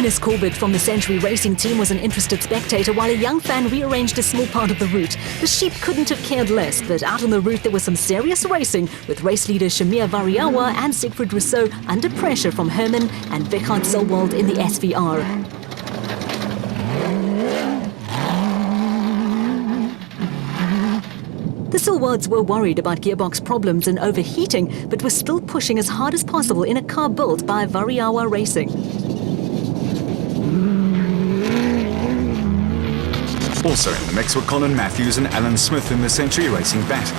Ernest Corbett from the Century Racing team was an interested spectator while a young fan rearranged a small part of the route. The sheep couldn't have cared less, but out on the route there was some serious racing, with race leader Shamir Variawa and Siegfried Rousseau under pressure from Herman and Wichard Solwald in the SVR. The Solwards were worried about gearbox problems and overheating, but were still pushing as hard as possible in a car built by Variawa Racing. Also in the mix were Colin Matthews and Alan Smith in the Century Racing Bat.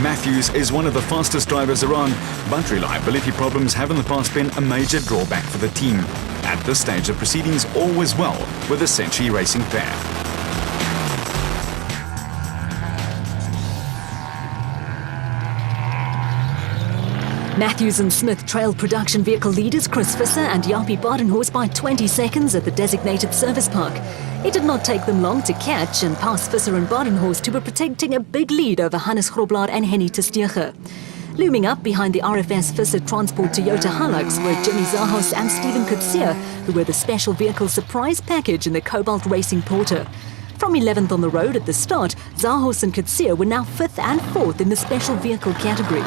Matthews is one of the fastest drivers around, but reliability problems have in the past been a major drawback for the team. At this stage of proceedings, all was well with the Century Racing pair. Matthews and Smith trailed production vehicle leaders Chris Visser and Jaapie Badenhorst by 20 seconds at the designated service park. It did not take them long to catch and pass Visser and Badenhorst, who were protecting a big lead over Hannes Groblaar and Henny Testege. Looming up behind the RFS Visser Transport Toyota Hilux were Jimmy Zahos and Stephen Kutsia, who were the special vehicle surprise package in the Cobalt Racing Porter. From 11th on the road at the start, Zahos and Kutsia were now 5th and 4th in the special vehicle category.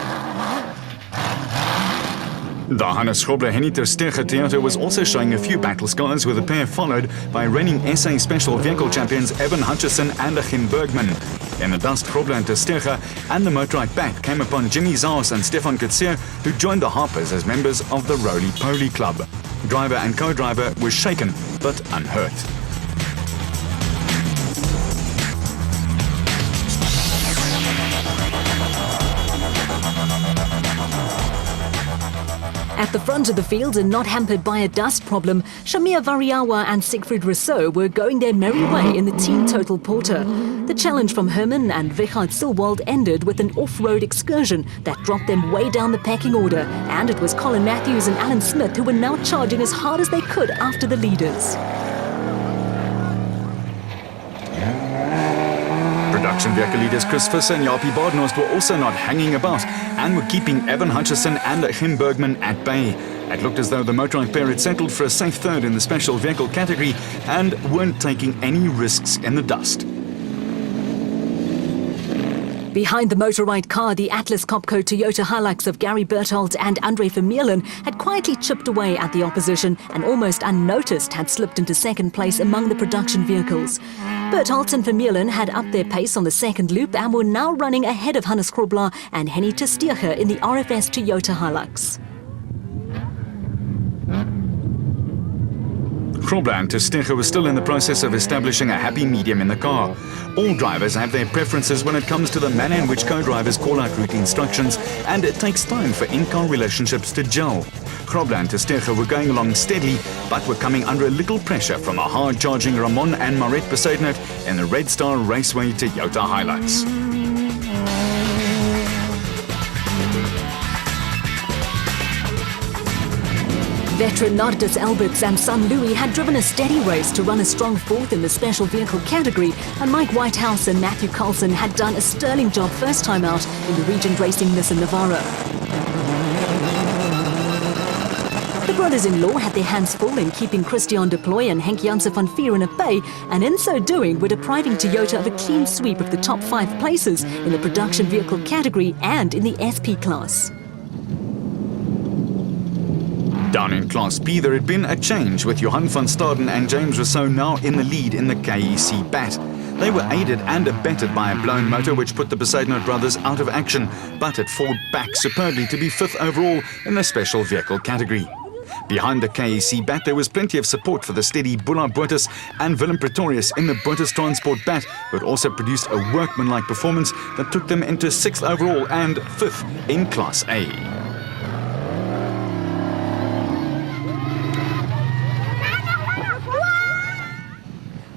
The Hannes Groblaar Henny Testege Toyota was also showing a few battle scars, with the pair followed by reigning SA Special Vehicle champions Evan Hutchison and Achim Bergman. In the dust, Groblaar and Testege and the motorized back came upon Jimmy Zaas and Stefan Kutsia, who joined the Harpers as members of the Roly-Poly Club. Driver and co-driver were shaken but unhurt. At the front of the field and not hampered by a dust problem, Shamir Variawa and Siegfried Rousseau were going their merry way in the Team Total Porter. The challenge from Herman and Wichard Solwald ended with an off-road excursion that dropped them way down the pecking order, and it was Colin Matthews and Alan Smith who were now charging as hard as they could after the leaders. Production vehicle leaders Chris Visser and Jaapie Badenhorst were also not hanging about and were keeping Evan Hutchison and Achim Bergman at bay. It looked as though the motorized pair had settled for a safe third in the special vehicle category and weren't taking any risks in the dust. Behind the motorized car, the Atlas Copco Toyota Hilux of Gary Berthold and Andre Vermeulen had quietly chipped away at the opposition and almost unnoticed had slipped into second place among the production vehicles. Berthold and Vermeulen had upped their pace on the second loop and were now running ahead of Hannes Groblaar and Henny Testege in the RFS Toyota Hilux. Groblaar and Testege were still in the process of establishing a happy medium in the car. All drivers have their preferences when it comes to the manner in which co-drivers call out route instructions, and it takes time for in-car relationships to gel. Groblaar and Testege were going along steadily, but were coming under a little pressure from a hard-charging Ramon and Maret Besaidnout in the Red Star Raceway Toyota Hilux. Veteran Nardus Alberts and son Louis had driven a steady race to run a strong fourth in the special vehicle category, and Mike Whitehouse and Matthew Carlson had done a sterling job first time out in the Regent Racing Nissan Navara. The brothers-in-law had their hands full in keeping Christian de Ploy and Henk Janse van Vieren at bay, and in so doing were depriving Toyota of a clean sweep of the top 5 places in the production vehicle category and in the SP class. Down in Class B, there had been a change, with Johan van Staden and James Rousseau now in the lead in the KEC Bat. They were aided and abetted by a blown motor which put the Besaidnout brothers out of action, but it fought back superbly to be 5th overall in the special vehicle category. Behind the KEC Bat, there was plenty of support for the steady Boela Bottas and Willem Pretorius in the Bottas Transport Bat, who had also produced a workmanlike performance that took them into 6th overall and 5th in Class A.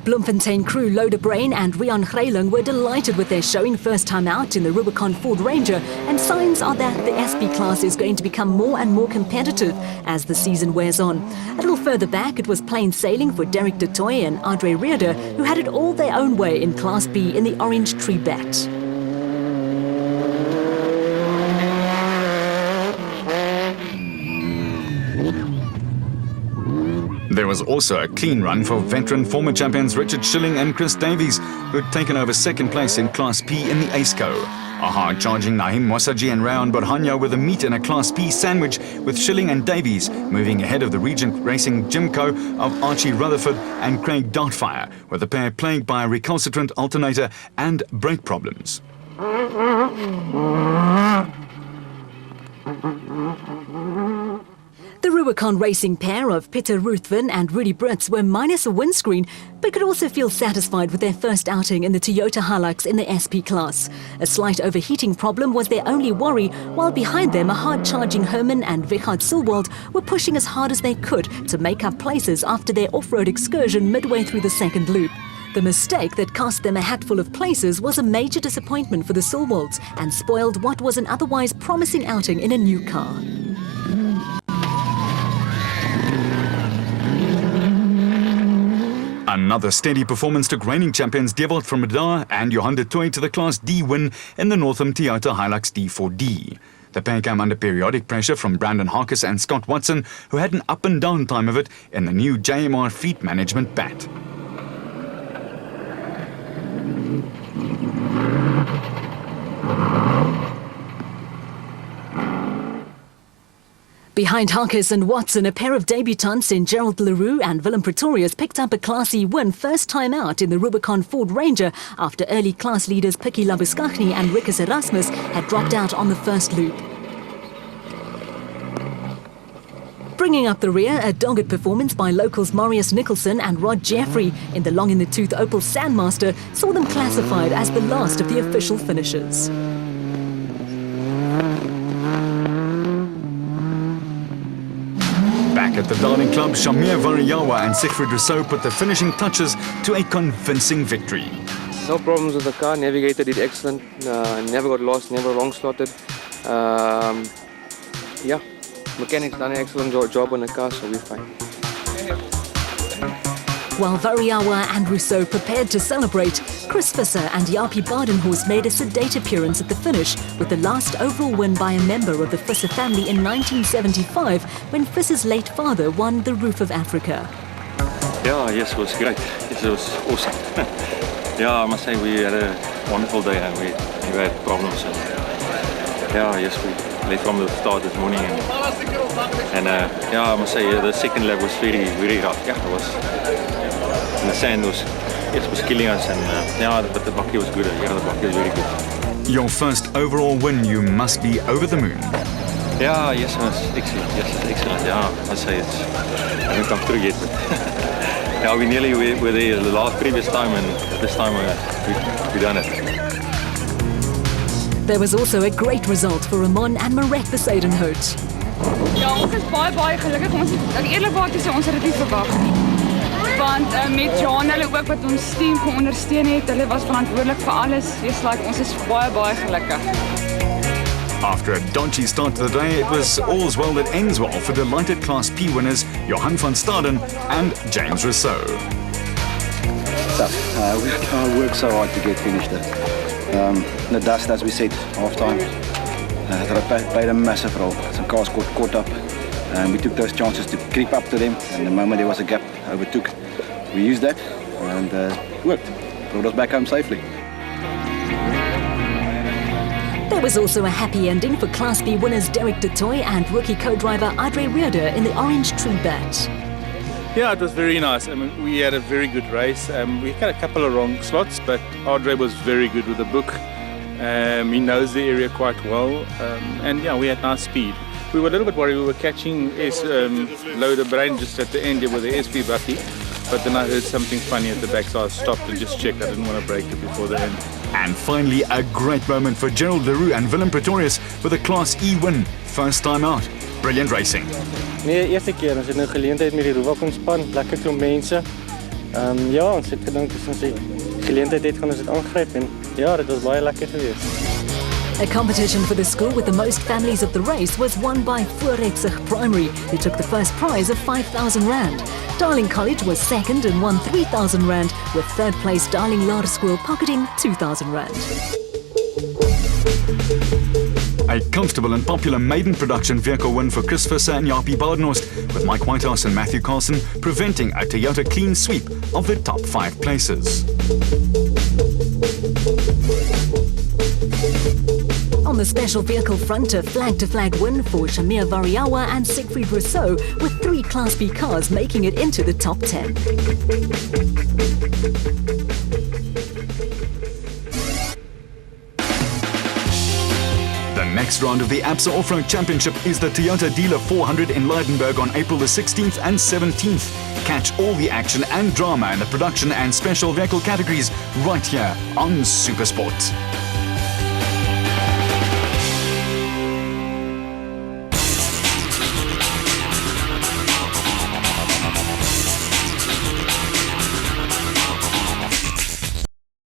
Bloemfontein crew Loder Brain and Rian Greyling were delighted with their showing first time out in the Rubicon Ford Ranger, and signs are that the SP class is going to become more and more competitive as the season wears on. A little further back, it was plain sailing for Derek de Toy and Andre Reeder, who had it all their own way in Class B in the Orange Tree Bat. There was also a clean run for veteran former champions Richard Schilling and Chris Davies, who had taken over second place in Class P in the ACECO. A hard-charging Naheem Mwasaji and Rayan Borhanya were the meat in a Class P sandwich, with Schilling and Davies moving ahead of the Regent Racing Jimco of Archie Rutherford and Craig Dartfire, with the pair plagued by a recalcitrant alternator and brake problems. The Rubicon Racing pair of Peter Ruthven and Rudy Brits were minus a windscreen, but could also feel satisfied with their first outing in the Toyota Hilux in the SP class. A slight overheating problem was their only worry, while behind them a hard-charging Herman and Richard Silwald were pushing as hard as they could to make up places after their off-road excursion midway through the second loop. The mistake that cost them a hatful of places was a major disappointment for the Silwalds and spoiled what was an otherwise promising outing in a new car. Another steady performance took reigning champions Dewald from Medar and Johan de Tooy to the Class D win in the Northam Toyota Hilux D4D. The pair came under periodic pressure from Brandon Harkis and Scott Watson, who had an up and down time of it in the new JMR Fleet Management Bat. Behind Harkis and Watson, a pair of debutants in Gerald Leroux and Willem Pretorius picked up a Class E win first time out in the Rubicon Ford Ranger after early class leaders Pikkie Labuskaghni and Rikus Erasmus had dropped out on the first loop. Bringing up the rear, a dogged performance by locals Marius Nicholson and Rod Jeffrey in the long-in-the-tooth Opel Sandmaster saw them classified as the last of the official finishers. Back at the Darling Club, Shamir Variawa and Siegfried Rousseau put the finishing touches to a convincing victory. No problems with the car, Navigator did excellent, never got lost, never wrong slotted. Yeah, mechanics done an excellent job on the car, so we're fine. While Variawa and Rousseau prepared to celebrate, Chris Visser and Jaapie Badenhorst made a sedate appearance at the finish, with the last overall win by a member of the Visser family in 1975, when Visser's late father won the Roof of Africa. Yeah, yes, it was great. Yes, it was awesome. Yeah, I must say we had a wonderful day and we had problems. And, yeah, yes, we late from the start this morning. And yeah, I must say the second lap was very, very rough. Yeah, it was. And the sand was killing us, and yeah, but the bucket was good. Yeah, the bucket was very good. Your first overall win, you must be over the moon. Yeah, yes, it was excellent. Yes, it's excellent. Yeah, I say it's. I haven't come through yet, but yeah, we nearly were there the previous time, and this time we done it. There was also a great result for Ramon and Marek Besadenhout. Ja, ons is baie gelukkig. Ons het eerlikwaar te sê ons het dit nie verwag nie. Want met Johan hulle ook wat ons team geondersteun het, hulle was verantwoordelik vir alles. Ons is baie gelukkig. After a dodgy start to the day, it was all's well that ends well for delighted Class P winners Johan van Staden and James Rousseau. Tough. We worked so hard to get finished. The dust, as we said, half time. That played a massive role. Some cars got caught up, and we took those chances to creep up to them. And the moment there was a gap, overtook. We used that, and worked. Brought us back home safely. There was also a happy ending for Class B winners Derek de Tooy and rookie co-driver Adre Rearder in the Orange Tree Bat. Yeah, it was very nice. I mean, we had a very good race. We had a couple of wrong slots, but Adre was very good with the book. He knows the area quite well, and yeah, we had nice speed. We were a little bit worried. We were catching Loader Brain just at the end with the SP bucky, but then I heard something funny at the back, so I stopped and just checked. I didn't want to break it before the end. And finally, a great moment for Gerald Leroux and Willem Pretorius with a Class E win, first time out. Brilliant racing. Nee, eerste keer. Ons het nou geleentheid met die Rubicon span, lekker klomp mense. Ja, ons het gedink as ons die geleentheid het, gaan ons dit aangryp en ja, dit was baie lekker geweest. A competition for the school with the most families of the race was won by Voorretzig Primary, who took the first prize of R5,000. Darling College was second and won R3,000, with third place Darling Law School pocketing R2,000. A comfortable and popular maiden production vehicle win for Chris Visser and Jaapie Badenhorst, with Mike Whitehouse and Matthew Carlson preventing a Toyota clean sweep of the top 5 places. On the special vehicle front, a flag-to-flag win for Shamir Variawa and Siegfried Rousseau, with 3 Class B cars making it into the top 10. The next round of the ABSA Off-Road Championship is the Toyota Dealer 400 in Leidenburg on April the 16th and 17th. Catch all the action and drama in the production and special vehicle categories right here on Supersport.